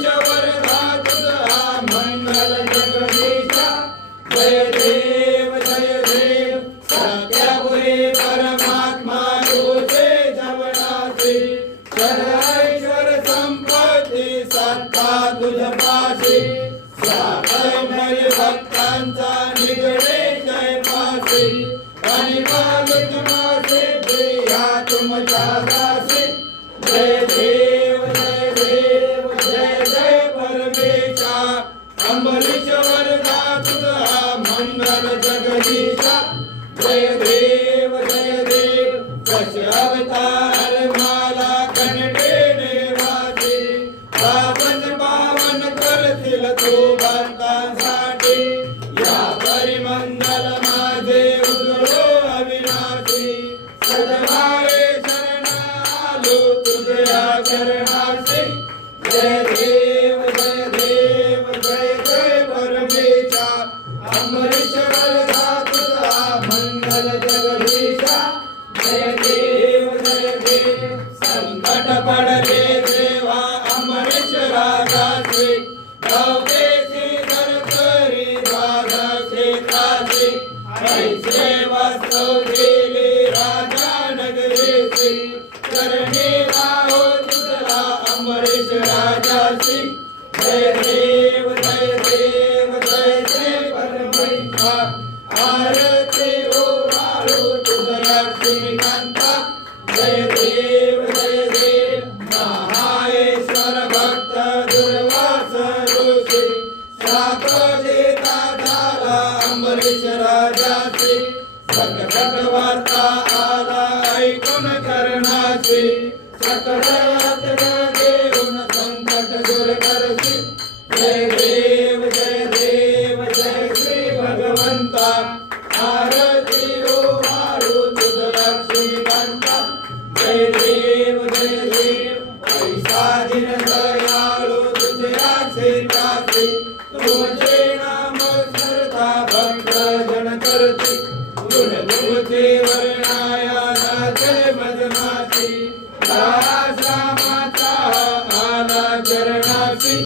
अंबरीश वरदा तुझा मंगल जगदीशा जय देव सत्यापुरी परमात्मा तुझे जवनासी सर्वैश्वर संपत्ती सत्ता तुझपाशी साधय भक्तांचा निगडे जय पासी आणि मालिक मासे प्रिया तुमच्या दासी जय देव जय जय परमेशा अंबरीश वरदा तुझा मंगल जगदीशा जय देव कसे अवतार माला कनडे नेवासी पावन करतील तो भक्तांसाठी या परिमंगल माझे उजळो अविनाशी सदभावे शरण आलो तुझ्या चरणाशी जय देव जय जय परमेशा अंबरीश वरदा तुझा मंगल जगदीशा जय देव संकट पडले देवा अंबरीश राजाचे नवदेशी धरकरी राजा क्षेत्राचे ऐसे वास्तव केले राजा नगरीचे करणे राहो तुझला अंबरीश राजाशी जय देव जय जय परमेशा आरती ओ वाळू तुझ लक्ष्मीकांता जय देव महाहेश्वर भक्त दुर्वास ऋषी शाप देता झाला अंबरीश राजाची सकट वार्ता आला ऐकून करणाची सकट घेऊन संकट दूर करशी जय